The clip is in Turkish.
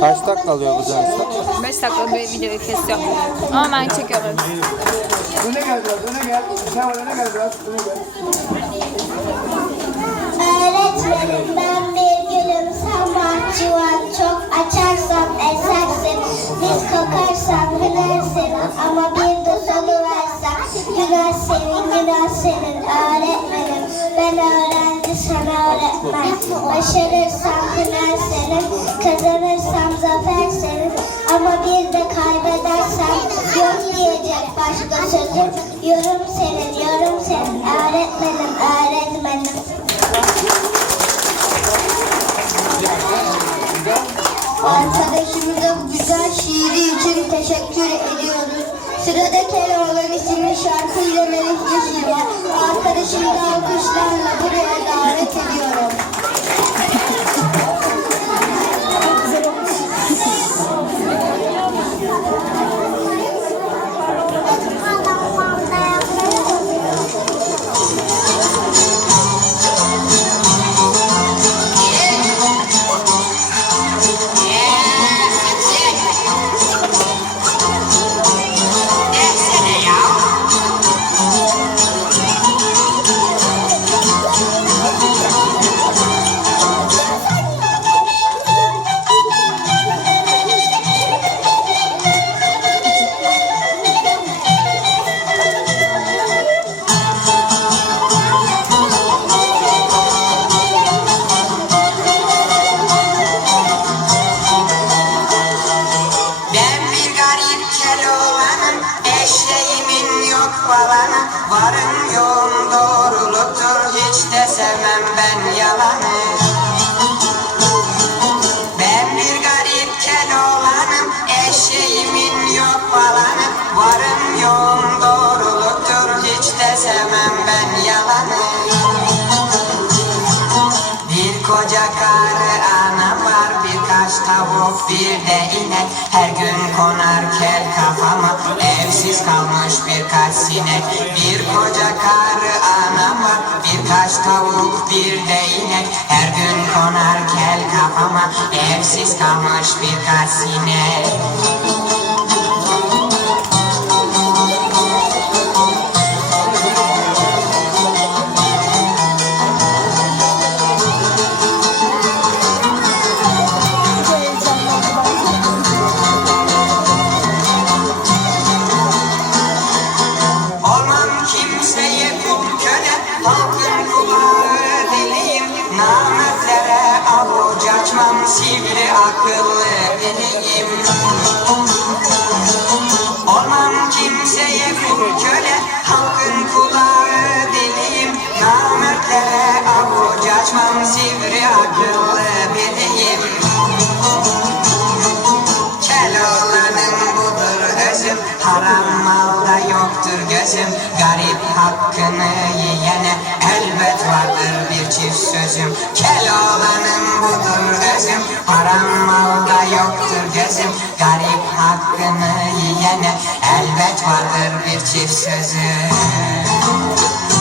Kaç dakika alıyor bu dans? 5 dakika bir videoyu kesiyor. Ama ben çekiyorum. Öne gel biraz, öne gel. Sen öne gel biraz, öne gel. Öğretmenim ben bir gülüm sen bahçıvan çok açarsan esersin biz kokarsan hünersin ama bir de soluversen günah senin günah senin öğretmenim ben öğrenci sen öğretmen başarırsam hüner senin kazanırsam zafer senin ama bir de kaybedersem yok diyecek başka sözüm yorum senin yorum senin öğretmenim öğretmenim Arkadaşımıza bu güzel şiiri için teşekkür ediyoruz. Sırada Keloğlan isimli şarkıyla Melih Yeşil var. Falanı Varım yoğum doğruluktur. Hiç de sevmem ben yalanı. Ben bir garip keloğlanım Eşeğimin yok falanı Varım yoğum doğruluktur. Hiç de sevmem ben yalanı. Bir koca karı ana var birkaç tavuk bir de inek. Her gün konar kel kafama evsiz kalmış birkaç sinek Bir koca karı ana var birkaç tavuk bir de inek Her gün konar kel kafama evsiz kalmış birkaç sinek avuç açmam Sivri akıllı deliyim Olmam kimseye kul köle Halkın kulağı deliyim Nametlere avuç açmam Sivri akıllı deliyim Keloğlanım budur özüm Haram malda yoktur gözüm. Garip hakkını yiyene Elbet vardır bir çift sözüm. Keloğlanım budur Haram malda yoktur gözüm. Garip hakkını yiyene Elbet vardır bir çift sözüm